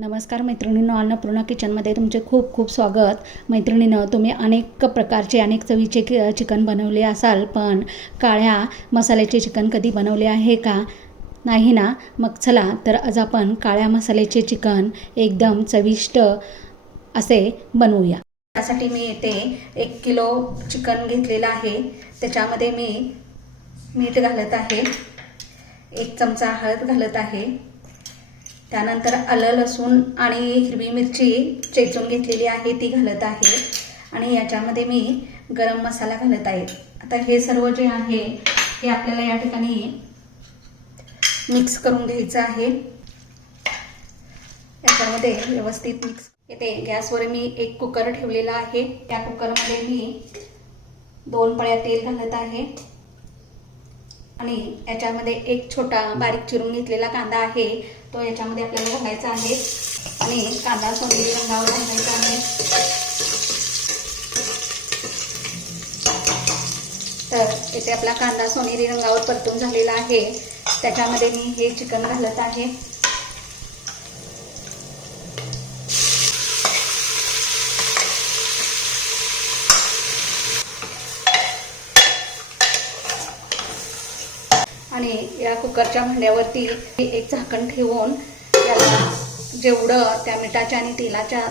नमस्कार मैत्रिणींनो, अन्नपूर्णा किचनमध्ये तुमचे खूप खूप स्वागत. मैत्रिणींनो, तुम्ही अनेक प्रकारचे अनेक चवीचे चिकन बनवले असाल, पण काळ्या मसाल्याचे चिकन कधी बनवले आहे का? नाही ना? मग चला तर आज आपण काळ्या मसाल्याचे चिकन एकदम चविष्ट असे बनवूया. त्यासाठी मी इथे 1 किलो चिकन घेतलेलं आहे. त्याच्यामध्ये मी मीठ घालत आहे, 1 चमचा हळद घालत आहे, त्यानंतर आलं लसूण आणि हिरवी मिरची चेचून घेतलेली आहे ती घालत आहे आणि याच्यामध्ये मी गरम मसाला घालत आहे. आता हे सर्व जे आहे हे आपल्याला या ठिकाणी मिक्स करून घ्यायचं आहे. याच्यामध्ये व्यवस्थित मिक्स. इथे गॅसवर मी 1 कुकर ठेवलेला आहे. त्या कुकरमध्ये मी 2 पळ्या तेल घालत आहे आणि याच्यामध्ये 1 छोटा बारीक चिरून घेतलेला कांदा आहे, तो याच्यामध्ये आपल्याला घालायचा आहे आणि कांदा सोनेरी रंगावर भाजायचा आहे. तर इथे आपला कांदा सोनेरी रंगावर परतून झालेला आहे. त्याच्यामध्ये मी हे चिकन घालत आहे. आणि या कुकरच्या भांड्यावरती 1 झाकण ठेवून याला जेवढं त्या मिठाच्या आणि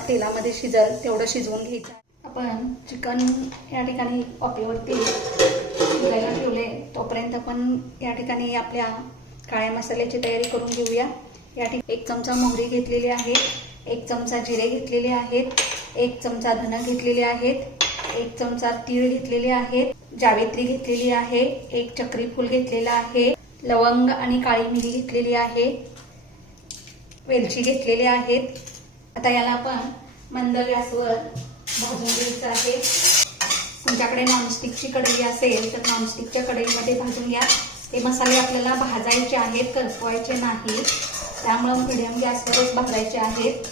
तेलामध्ये शिजल तेवढं शिजवून घ्यायचं. आपण चिकन या ठिकाणी वाफेवरती शिजायला ठेवले, तोपर्यंत आपण या ठिकाणी आपल्या काळ्या मसाल्याची तयारी करून घेऊया. या ठिकाणी 1 चमचा मोहरी घेतलेली आहे, 1 चमचा जिरे घेतलेले आहेत, 1 चमचा धने घेतलेले आहेत, 1 चमचा तीळ घेतलेले आहेत, जावेत्री घेतलेली आहे, 1 चक्री फूल घेतलेला आहे, लवंग आणि काळी मिरी घेतलेली आहे, वेलची घेतलेली आहेत. आता याला आपण मंद गॅसवर भाजून घ्यायचं आहे. तुमच्याकडे नॉनस्टिकची कढई असेल तर नॉनस्टिकच्या कढईमध्ये भाजून घ्या. हे मसाले आपल्याला भाजायचे आहेत, करपवायचे नाही, त्यामुळे मीडियम गॅसवरच भाजायचे आहेत.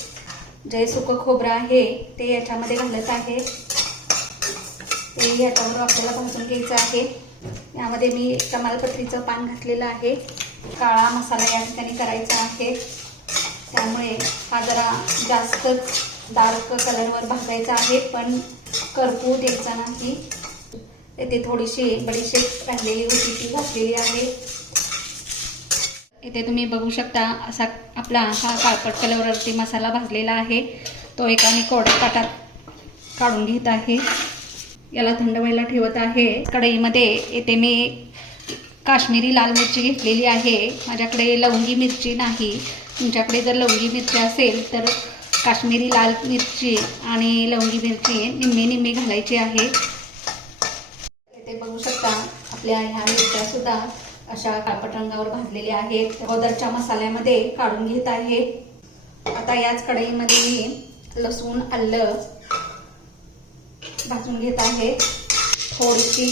जे सुकं खोबरं आहे ते याच्यामध्ये घालत आहे, ते याच्यावर आपल्याला भाजून घ्यायचं आहे. यामध्ये मी तमालपत्रीचं पान घातलेलं आहे. काळा मसाला या ठिकाणी करायचा आहे, त्यामुळे हा जरा जास्तच डार्क कलरवर भाजायचा आहे, पण करपू द्यायचा नाही. इथे थोडीशी बडीशेप राहिलेली होती ती घातलेली आहे. इथे तुम्ही बघू शकता असा आपला हा काळपट कलरवरती मसाला भाजलेला आहे. तो एका मी कोरड्या ताटात काढून घेत आहे. याला थंड व्हायला ठेवत आहे. कढईमध्ये इथे मी काश्मीरी लाल मिरची घेतलेली आहे. माझ्याकडे लवंगी मिरची नाही. तुमच्याकडे जर लवंगी मिरची असेल तर काश्मीरी लाल मिरची आणि लवंगी मिरची निम्मी निम्मी घालायची आहे. इथे बघू शकता आपल्या ह्या मिरच्या सुद्धा अशा काळपट रंगावर भाजलेल्या आहेत. अगोदरच्या मसाल्यामध्ये काढून घेत आहे. आता याच कढईमध्ये मी लसूण आलं भाजून घेत आहे. थोडीशी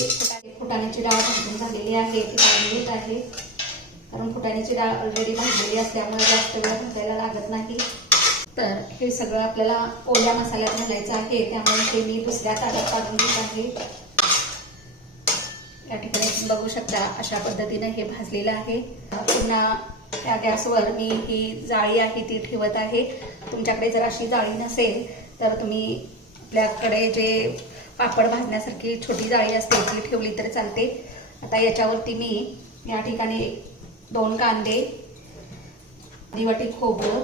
फुटाण्याची डाळ भाजून झालेली आहे ती काढून घेत आहे, कारण फुटाण्याची डाळ ऑलरेडी भाजलेली असल्यामुळे जास्त वेळ भाजायला लागत नाही. तर हे सगळं आपल्याला ओल्या मसाल्यात घालायचं आहे, त्यामुळे ते मी दुसऱ्या ताटात काढून घेत आहे. या ठिकाणी बघू शकता अशा पद्धतीने हे भाजलेलं आहे. पुन्हा त्या गॅसवर मी ही जाळी आहे ती ठेवत आहे. तुमच्याकडे जर अशी जाळी नसेल तर तुम्ही आपल्याकडे जे पापड भाजण्यासारखी छोटी जाळी असते ती ठेवली तर चालते. आता याच्यावरती मी या ठिकाणी 2 कांदे, अर्धी वाटी खोबरं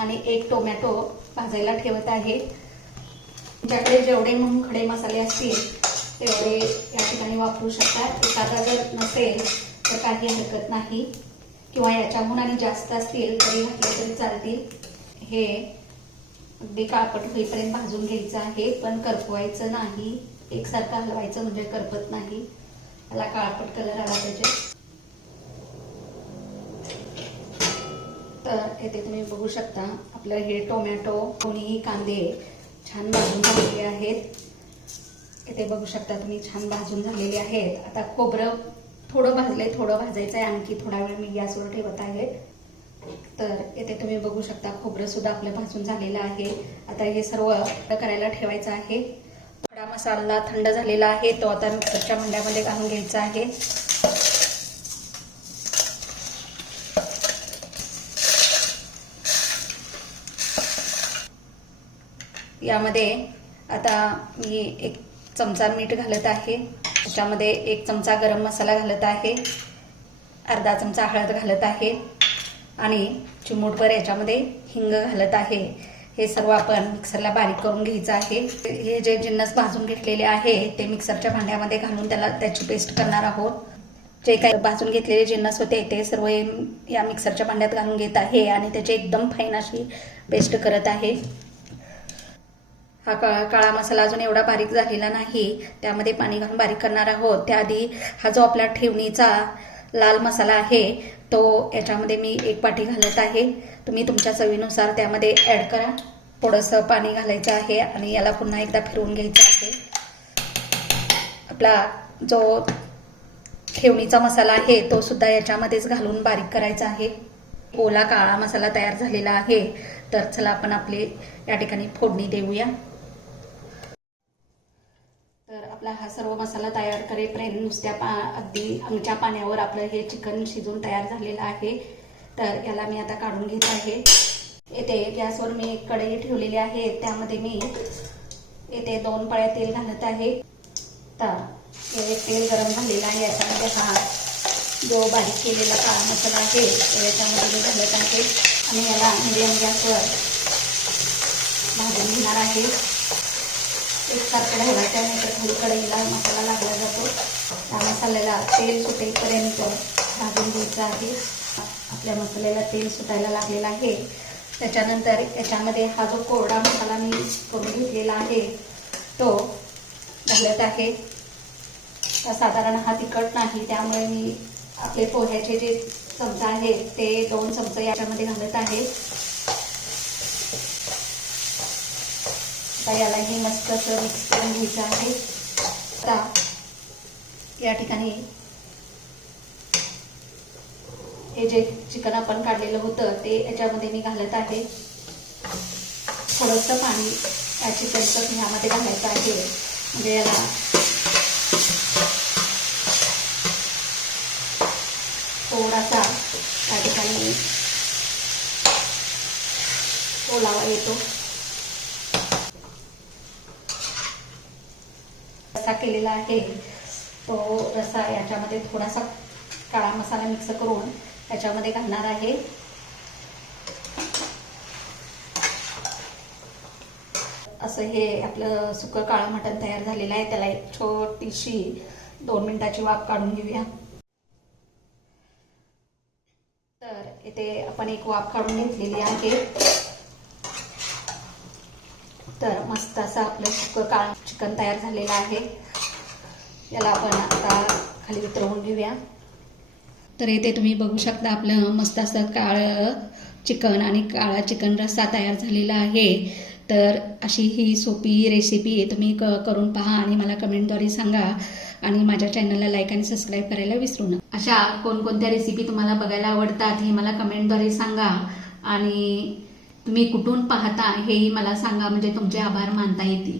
आणि 1 टोमॅटो भाजायला ठेवत आहे. तुमच्याकडे जेवढे म्हणून खडे मसाले असतील तेवढे या ठिकाणी वापरू शकता. एखादा जर नसेल तर काही हरकत नाही, किंवा याच्याहून आणि जास्त असतील तरी घातले तरी चालतील. हे अगदी काळपट होईपर्यंत भाजून घ्यायचं आहे, पण करपवायचं नाही. एकसारखं हलवायचं म्हणजे करपत नाही. याला काळपट कलर आला पाहिजे. तर इथे तुम्ही बघू शकता आपलं हे टोमॅटो दोन्ही कांदे छान भाजून झालेले आहेत. इथे बघू शकता तुम्ही छान भाजून झालेले आहेत. आता खोबरं थोडं भाजलंय, थोडं भाजायचं आहे, आणखी थोडा वेळ मी गॅसवर ठेवत आहे. तर इथे तुम्ही बघू शकता खोबरं सुद्धा आपलं भाजून झालेलं आहे. आता हे सर्व करायला ठेवायचं आहे. खडा मसाला थंड झालेला आहे, तो आता मिक्सरच्या भांड्यामध्ये घालून घ्यायचा आहे. यामध्ये आता मी 1 चमचा मीठ घालत आहे, त्याच्यामध्ये 1 चमचा गरम मसाला घालत आहे, अर्धा चमचा हळद घालत आहे आणि चिमूटभर याच्यामध्ये हिंग घालत आहे. हे सर्व आपण मिक्सरला बारीक करून घ्यायचं आहे. हे जे जिन्नस भाजून घेतलेले आहे ते मिक्सरच्या भांड्यामध्ये घालून त्याची पेस्ट करणार आहोत. जे काही भाजून घेतलेले जिन्नस होते ते सर्व या मिक्सरच्या भांड्यात घालून घेत आहे आणि त्याची एकदम फाईन अशी पेस्ट करत आहे. हा काळा मसाला अजून एवढा बारीक झालेला नाही, त्यामध्ये पाणी घालून बारीक करणार आहोत. त्याआधी हा जो आपला ठेवणीचा लाल मसाला आहे तो याच्यामध्ये मी 1 वाटी घालत आहे. तुम्ही तुमच्या चवीनुसार त्यामध्ये ॲड करा. थोडंसं पाणी घालायचं आहे आणि याला पुन्हा एकदा फिरवून घ्यायचं आहे. आपला जो ठेवणीचा मसाला आहे तो सुद्धा याच्यामध्येच घालून बारीक करायचा आहे. ओला काळा मसाला तयार झालेला आहे. तर चला आपण आपले या ठिकाणी फोडणी देऊया. तर आपला हा सर्व मसाला तयार करेपर्यंत नुसत्या अगदी अंगच्या पाण्यावर आपलं हे चिकन शिजून तयार झालेलं आहे. तर याला मी आता काढून घेत आहे. येथे गॅसवर मी एक कढई ठेवलेली आहे, त्यामध्ये मी येथे 2 पळ्या तेल घालत आहे. तर हे तेल गरम झालेलं आहे. याच्यामध्ये हा जो बारीक केलेला काळा मसाला आहे तो याच्यामध्ये मी घालत आहे आणि याला मिडियम गॅसवर भाजून घेणार आहे. एकसारखं ढवळायचं आहे, तर खाली कढईला मसाला लागला जातो. त्या मसाल्याला तेल सुटेपर्यंत भाजून घ्यायचं आहे. आपल्या मसाल्याला तेल सुटायला लागलेला आहे. त्याच्यानंतर याच्यामध्ये हा जो कोरडा मसाला मी करून घेतलेला आहे तो घालत आहे. साधारण हा तिखट नाही, त्यामुळे मी आपले पोह्याचे जे चमचा आहेत ते 2 चमचे याच्यामध्ये घालत आहे. आता यालाही मस्त असं मिक्स करून घ्यायचं आहे. आता या ठिकाणी हे जे चिकन आपण काढलेलं होतं ते याच्यामध्ये मी घालत आहे. थोडंसं पाणी या चिकनचं ह्यामध्ये घालायचं आहे, म्हणजे याला थोडासा या ठिकाणी ओलावा येतो. रस्सा केलेला आहे तो रस्सा याच्यामध्ये थोडासा काळा मसाला मिक्स करून याच्यामध्ये घालणार आहे. असं हे आपलं सुकं काळं मटण तयार झालेलं आहे. त्याला एक छोटीशी 2 मिनिटाची वाफ काढून घेऊया. तर इथे आपण एक वाफ काढून घेतलेली आहे. तर मस्त असं आपलं सुकं काळं चिकन तयार झालेलं आहे. याला आपण आता खाली उतरवून घेऊया. तर इथे तुम्ही बघू शकता आपलं मस्त असं काळं चिकन आणि काळा चिकन रस्सा तयार झालेला आहे. तर अशी ही सोपी रेसिपी तुम्ही करून पहा आणि मला कमेंटद्वारे सांगा. आणि माझ्या चॅनलला लाईक आणि सबस्क्राईब करायला विसरू नका. अशा कोणकोणत्या रेसिपी तुम्हाला बघायला आवडतात हे मला कमेंटद्वारे सांगा आणि तुम्ही कुठून पाहता हेही मला सांगा, म्हणजे तुमचे आभार मानता येतील.